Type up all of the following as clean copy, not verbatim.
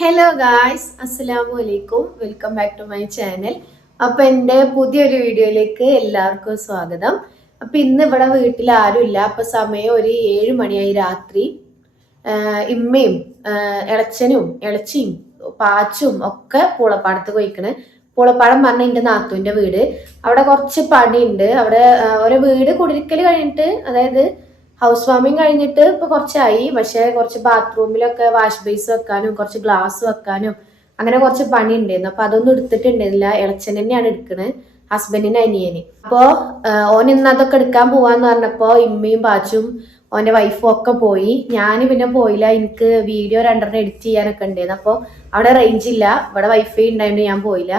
Hello guys, അസ്സലാമു അലൈക്കും. Welcome back to my channel. അപ്പൊ എൻ്റെ പുതിയൊരു വീഡിയോയിലേക്ക് എല്ലാവർക്കും സ്വാഗതം. അപ്പൊ ഇന്ന് ഇവിടെ വീട്ടിൽ ആരുമില്ല. അപ്പൊ സമയം ഒരു 7 മണിയായി രാത്രി. ഇമ്മയും ഇളച്ചനും ഇളച്ചിയും പാച്ചും ഒക്കെ പൂളപ്പാടത്ത് പോയിക്കണ്. പൂളപ്പാടം പറഞ്ഞ എൻ്റെ നാത്തൂൻ്റെ വീട്. അവിടെ കുറച്ച് പണിയുണ്ട്. അവിടെ ഒരു വീട് കുടിരിക്കൽ കഴിഞ്ഞിട്ട്, അതായത് ഹൗസ് വാമിങ് കഴിഞ്ഞിട്ട് ഇപ്പൊ കുറച്ചായി. പക്ഷെ കുറച്ച് ബാത്റൂമിലൊക്കെ വാഷ് ബേസ് വെക്കാനും കുറച്ച് ഗ്ലാസ് വെക്കാനും അങ്ങനെ കുറച്ച് പണി ഉണ്ടായിരുന്നു. അപ്പൊ അതൊന്നും എടുത്തിട്ടുണ്ടായിരുന്നില്ല. ഇളച്ചൻ തന്നെയാണ് എടുക്കണത്, ഹസ്ബൻഡിന്റെ അനിയന്. അപ്പോ ഓൻ ഇന്ന് അതൊക്കെ എടുക്കാൻ പോവാന്ന് പറഞ്ഞപ്പോ ഇമ്മയും പാച്ചും ഓന്റെ വൈഫും ഒക്കെ പോയി. ഞാൻ പിന്നെ പോയില്ല. എനിക്ക് വീഡിയോ 2 എഡിറ്റ് ചെയ്യാനൊക്കെ ഉണ്ടായിരുന്നു. അപ്പോൾ അവിടെ റേഞ്ച് ഇല്ല, ഇവിടെ വൈഫൈ ഉണ്ടായതുകൊണ്ട് ഞാൻ പോയില്ല.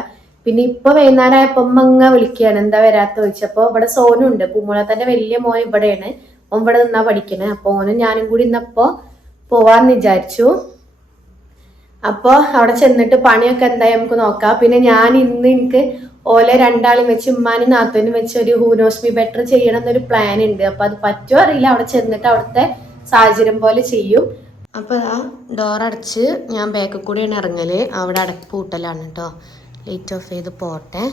പിന്നെ ഇപ്പൊ വൈകുന്നേരമായപ്പോ ഇങ്ങ വിളിക്കുകയാണ്, എന്താ വരാത്ത ചോദിച്ചപ്പോ ഇവിടെ സോനുണ്ട്, പൂമുളത്തിന്റെ വലിയ മോൻ ഇവിടെയാണ്. ഓൻ ഇവിടെ നിന്നാ പഠിക്കണേ. അപ്പൊ ഓനും ഞാനും കൂടി ഇന്നപ്പോ പോവാന്ന് വിചാരിച്ചു. അപ്പൊ അവിടെ ചെന്നിട്ട് പണിയൊക്കെ എന്തായി നമുക്ക് നോക്കാം. പിന്നെ ഞാൻ ഇന്ന് എനിക്ക് ഓലെ 2 വെച്ച് ഉമ്മാനും നാത്തൂനും വെച്ച് ഒരു ഹൂനോസ്മി ബെറ്റർ ചെയ്യണം എന്നൊരു പ്ലാൻ ഉണ്ട്. അപ്പൊ അത് പറ്റുമോ അറിയില്ല. അവിടെ ചെന്നിട്ട് അവിടുത്തെ സാഹചര്യം പോലെ ചെയ്യും. അപ്പൊ ഡോർ അടച്ച് ഞാൻ ബാക്കിൽ കൂടിയാണ് ഇറങ്ങല്. അവിടെ അടപ്പ് പൂട്ടലാണ് കേട്ടോ. ലൈറ്റ് ഓഫ് ചെയ്ത് പോട്ടെ.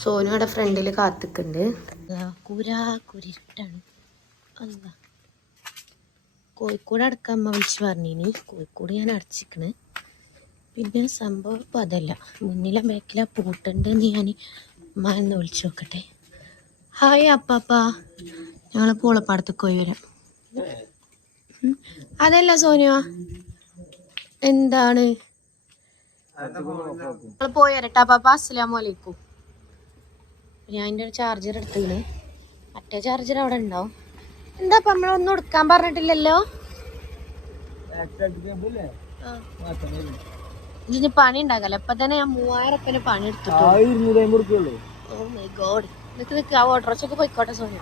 സോനു അവിടെ ഫ്രണ്ടിൽ കാത്തിക്കുന്നുണ്ട്. കുരിട്ടാണ്. അല്ല, കോഴിക്കോട് അടക്കാൻ അമ്മ വിളിച്ച് പറഞ്ഞിനി. കോഴിക്കോട് ഞാൻ അടച്ചിക്കണ്. പിന്നെ സംഭവം ഇപ്പം അതല്ല, മുന്നിലെ ബാക്കിലെ പൂട്ടുണ്ടെന്ന് ഞാൻ അമ്മ എന്ന് വിളിച്ചു നോക്കട്ടെ. ഹായ് അപ്പാപ്പാ, ഞങ്ങൾ പൂളപ്പാടത്തേക്ക് പോയി വരാം. അതല്ല സോനിയ, എന്താണ് നമ്മൾ പോയി വരട്ടാ പാപ്പ. അസ്സലാമു അലൈക്കും. ഞാൻ എൻ്റെ ഒരു ചാർജർ എടുത്തിങ്ങനെ. മറ്റേ ചാർജർ അവിടെ ഉണ്ടാവും. എന്താ നമ്മളൊന്നും എടുക്കാൻ പറഞ്ഞിട്ടില്ലല്ലോ. ഇതിന് പണി ഉണ്ടാകല. ഇപ്പൊ തന്നെ ഞാൻ 3000 പണി എടുത്തിട്ടു. Oh my God. നിക്ക് ആ ഓട്ടോറിക്ഷക്ക് പോയിക്കോട്ടെ സോനിയ.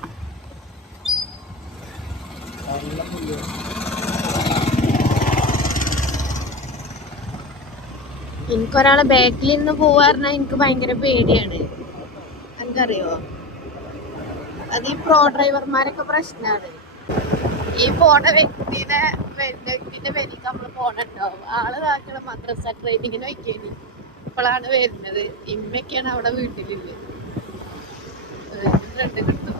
എനിക്കൊരാളെ ബാക്കിൽ നിന്ന് പോവാ പറഞ്ഞാൽ എനിക്ക് ഭയങ്കര പേടിയാണ്. എനിക്കറിയോ, അത് ഈ പ്രോ ഡ്രൈവർമാരൊക്കെ പ്രശ്നമാണ്. ഈ പോണ വ്യക്തിന്റെ പേരിക്ക് നമ്മള് പോണുണ്ടാവും. ആള് താക്കളെ മദ്രസ ട്രെയിനിങ്ങിന് വയ്ക്കേണ്ടി ഇപ്പോഴാണ് വരുന്നത്. ഇമ്മയൊക്കെയാണ് അവിടെ വീട്ടിലുള്ളത്. ഫ്രണ്ട് കിട്ടും.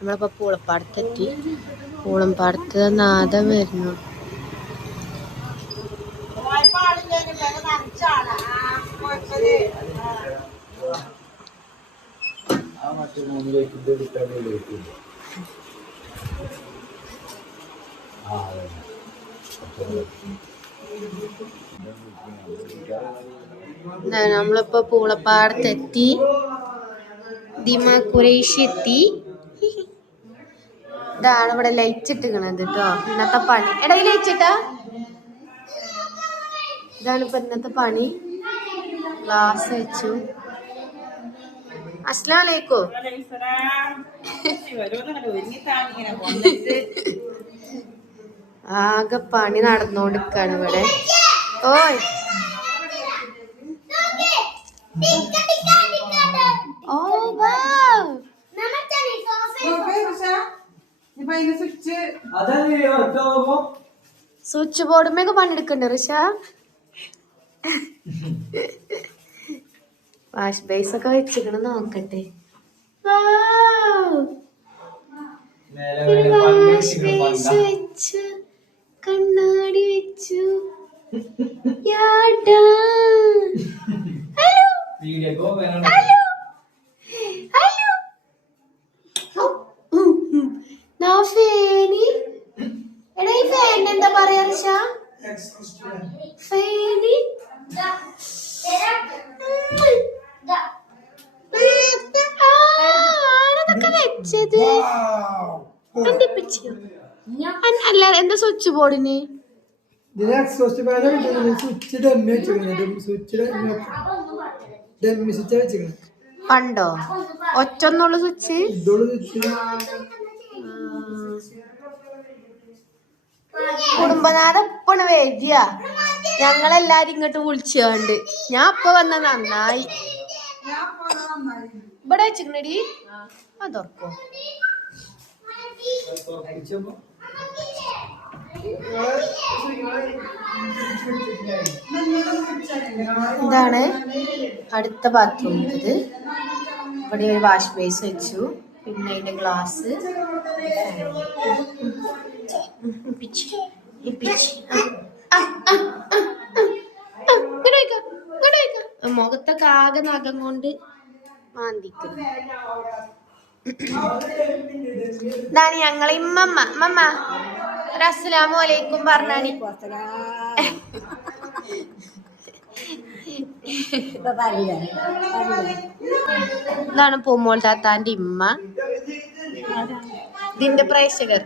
നമ്മളിപ്പോ പൂളപ്പാടത്തെത്തി. പൂളമ്പാടത്ത് നാദം വരുന്നു. നമ്മളിപ്പോ പൂളപ്പാടത്തെത്തി. ദിമ ഖുറൈശി എത്തി. ഇതാണ് ഇവിടെ ലൈറ്റ് ഇട്ടിക്കണത് കേട്ടോ. ഇന്നത്തെ പണി ഇടയിൽ ലൈറ്റിട്ടാ. ഇതാണ് ഇപ്പൊ ഇന്നത്തെ പണി. ഗ്ലാസ് വെച്ചു. അസ്സലാമു അലൈക്കും. ആകെ പണി നടന്നോണ്ടിരിക്കാണ് ഇവിടെ. ഓയ് സ്വിച്ച് ബോർഡുമൊക്കെ പണിയെടുക്കണ്ട ഋഷ. വാഷ് ബേസ് ഒക്കെ വെച്ചിക്കണ നോക്കട്ടെ. വാഷ് ബേസ് വെച്ചു, കണ്ണാടി വെച്ചു. എടാ ഈ ഫാൻ എന്താ പറയാ ഋഷ? ഫാന് ആരതൊക്കെ വെച്ചത്? അല്ല, എന്താ സ്വിച്ച് ബോർഡിന് പണ്ടോ ഒറ്റൊന്നുള്ള സ്വിച്ച്? കുടുംബനാഥ എപ്പോഴും വേദിയ ഞങ്ങളെല്ലാരും ഇങ്ങോട്ട് വിളിച്ചുകൊണ്ട് ഞാൻ അപ്പൊ വന്ന നന്നായി ഇവിടെ വെച്ചിക്കണടി അതൊർക്കോ ഇതാണ് അടുത്ത ബാത്റൂം. ഇത് ഇവിടെ ഒരു വാഷ് ബേസ് വെച്ചു, പിന്നെ അതിന്റെ ഗ്ലാസ് മുഖത്തൊക്കെ ആകെ നഖം കൊണ്ട് മാന്തിക്കുന്നു. ഇതാണ് ഞങ്ങളെ ഇമ്മമ്മ ഒരു അസ്സലാമു അലൈക്കും പറഞ്ഞാണി. ഇതാണ് പൂമോൾ താത്താന്റെ ഇമ്മ. ഇതിന്റെ പ്രേക്ഷകർ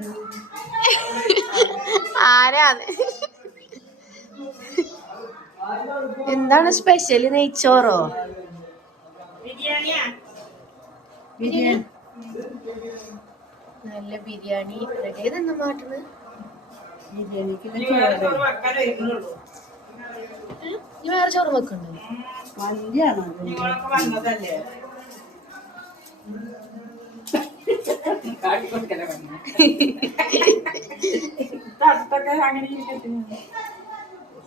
ആരാണ്? എന്താണ് സ്പെഷ്യല്? നെയ്ച്ചോറോ? ബിരിയാണി. നല്ല ബിരിയാണി റെഡി തന്നെ മാറ്റുന്നത്. ബിരിയാണിക്ക് വേറെ ചോറ് വെക്കണ്ടോ?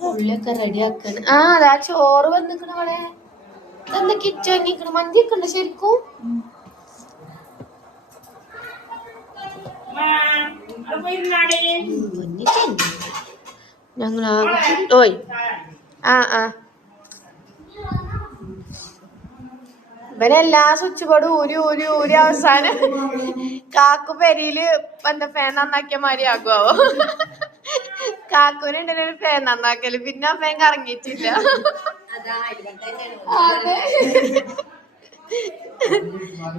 ഉള്ളിയൊക്കെ റെഡി ആക്കാണ്. ആ അതാ ചോറ് വന്നിക്കണ അവിടെ. എന്താ കിറ്റ് വാങ്ങിക്കണ? മന്തിയൊക്കെ ഉണ്ട് ശരിക്കും. ഞങ്ങളാകെ ഓയ് ഇവനെല്ലാ സ്വിച്ച് ബോർഡും ഊരി അവസാനം കാക്കു പെരിയില് എന്താ ഫാൻ നന്നാക്കിയ മാതിരി ആകുവോ? കാക്കുവിന് ഉണ്ടല്ലോ ഫാൻ നന്നാക്കല്, പിന്നെ ആ ഫാൻ കറങ്ങിയിട്ടില്ല. അതെ,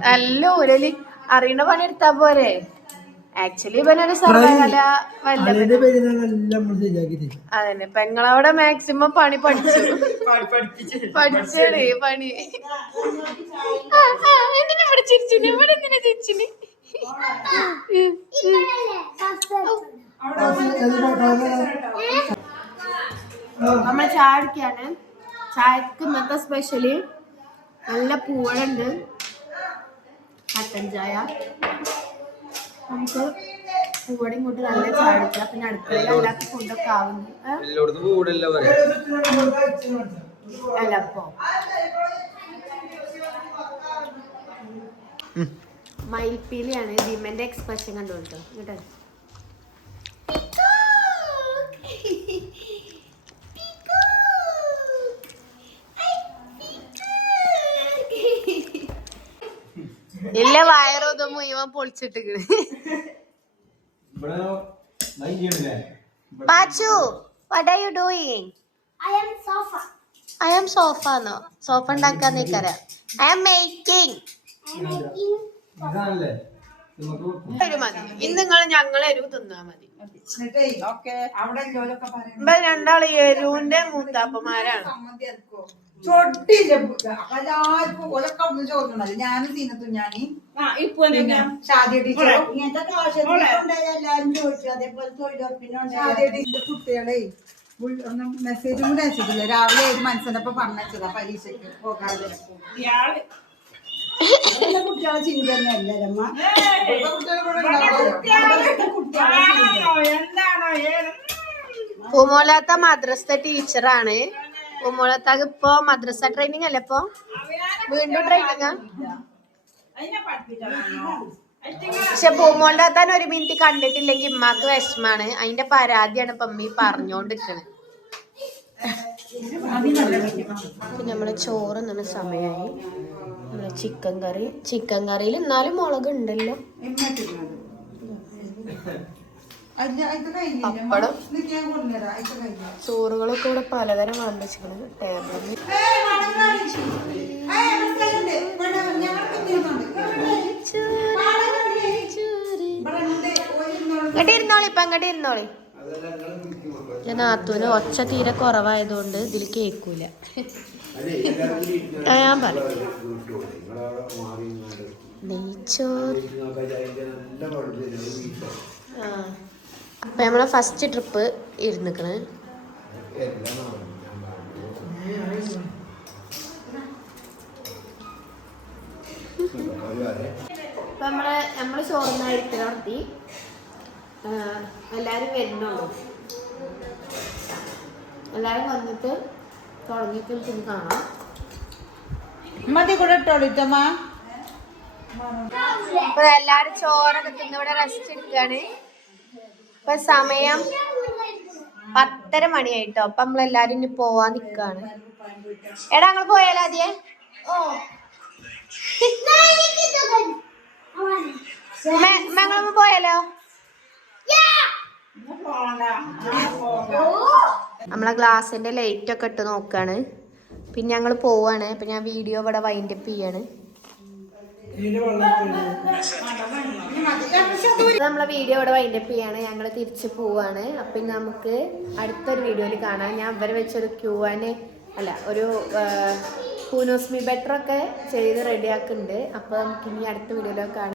നല്ല ഊരല്. അറിയണ പണി എടുത്താ പോരെ. ആക്ച്വലി ഇവനൊരു സർവകല അതന്നെ. പെങ്ങളവിടെ മാക്സിമം പണി പഠിച്ചേ പണി. എന്തിനാ ഇവിടെ ചിരിച്ചിന്? ഇവിടെ എന്തിനാ ചിരിച്ചിന്? നമ്മൾ ചായ അടിക്കാണ്. ചായക്ക് ഇന്നത്തെ സ്പെഷ്യല് നല്ല പൂവടുണ്ട്, കട്ടൻ ചായ. നമുക്ക് പൂവട ഇങ്ങോട്ട് നല്ല ചായ അടിക്കാം. പിന്നെ അടുക്കളയിൽ അല്ലാത്ത ഫുഡൊക്കെ ആവുന്നു. അല്ലപ്പോ മയിൽപ്പീലിയാണ്. വിമന്റെ എക്സ്പ്രഷൻ കണ്ടുകൊടുത്തോ കേട്ടോ. ഇല്ല, വയറൊന്നും മുഴുവൻ പൊളിച്ചിട്ട്. Pachu, what are you doing? I am sofa no. Sofa ഉണ്ടാക്കാൻ നിൽക്കരാ. I am making. ഇന്ന് നിങ്ങൾ ഞങ്ങളെ എരിവ് തിന്നാ മതി. രണ്ടാള് എരുവിന്റെ മൂത്താപ്പന്മാരാണ്. ഞാനും തീനത്തും ഷാദിയ ടീച്ചറും എല്ലാരും ചോദിച്ചു. അതേപോലെ തൊഴിലുറപ്പിന്റെ കുട്ടികളെ ഒന്നും മെസ്സേജും കൂടെ അയച്ചിട്ടില്ല. രാവിലെ ഏത് മനസ്സിനൊപ്പം പറഞ്ഞാ പരീക്ഷയ്ക്ക് പോകാതെ. കുട്ടികളെ ചിന്ത തന്നെയല്ലമ്മ. പൂമോളാത്ത മദ്രസ ടീച്ചറാണ്. പൂമോളത്താക്ക് ഇപ്പൊ മദ്രസ ട്രെയിനിങ് അല്ലേ? ഇപ്പൊ വീണ്ടും ട്രെയിനിങ്ങാ. പക്ഷെ പൂമോളത്താൻ ഒരു മിനിറ്റ് കണ്ടിട്ടില്ലെങ്കിൽ ഉമ്മാക്ക് വിഷമാണ്. അതിന്റെ പരാതിയാണ് ഇപ്പൊ അമ്മ പറഞ്ഞോണ്ടിരിക്കണത്. പിന്നെ നമ്മളെ ചോറ് എന്നുള്ള സമയമായി. നമ്മളെ ചിക്കൻ കറിയിൽ എന്നാലും മുളക് ഉണ്ടല്ലോ. പപ്പടം, ചോറുകളൊക്കെ ഇവിടെ പലതരം വാങ്ങിച്ചിരിക്കുന്നത് ടേബിളിൽ. ഇങ്ങോട്ട് ഇരുന്നോളി. നാത്തൂന് ഒച്ച തീരെ കുറവായതുകൊണ്ട് ഇതിൽ കേൾക്കൂല. ഞാൻ പറയാം. നെയ്ച്ചോറ്. അപ്പൊ നമ്മളെ ഫസ്റ്റ് ട്രിപ്പ് ഇരുന്നിക്കണ്. ഇപ്പൊ നമ്മള് ചോറുന്നായിരിക്കൽ നടത്തി എല്ലാരും വരുന്നുള്ളൂ. എല്ലാരും വന്നിട്ട് തുടങ്ങിയിട്ട് പിന്നെ കാണാം. മതി കൂടെ ഇട്ടോളിട്ടമ്മ. ഇപ്പൊ എല്ലാരും ചോറൊക്കെ തിന്ന് ഇവിടെ റെസ്റ്റ് എടുക്കാണ്. ഇപ്പൊ സമയം 10:30 മണിയായിട്ടോ. അപ്പൊ നമ്മളെല്ലാരും ഇനി പോവാൻ നിക്കാണ്. എടാ ഞങ്ങൾ പോയാലോ ആദ്യേ? ഞങ്ങൾ പോയാലോ? നമ്മളെ ഗ്ലാസിന്റെ ലൈറ്റ് ഒക്കെ ഇട്ട് നോക്കാണ്. പിന്നെ ഞങ്ങൾ പോവാണ്. അപ്പൊ ഞാൻ വീഡിയോ ഇവിടെ വൈൻഡപ്പ് ചെയ്യാണ്. നമ്മളെ വീഡിയോ ഇവിടെ വൈൻഡപ്പ് ചെയ്യാണ്. ഞങ്ങൾ തിരിച്ചു പോവാണ്. അപ്പം നമുക്ക് അടുത്തൊരു വീഡിയോയിൽ കാണാം. ഞാൻ ഇവരെ വെച്ചൊരു ഒരു കൂനോസ്മി ബെറ്റർ ഒക്കെ ചെയ്ത് റെഡിയാക്കുന്നുണ്ട്. അപ്പോൾ നമുക്ക് ഇനി അടുത്ത വീഡിയോയിലൊക്കെ കാണാം.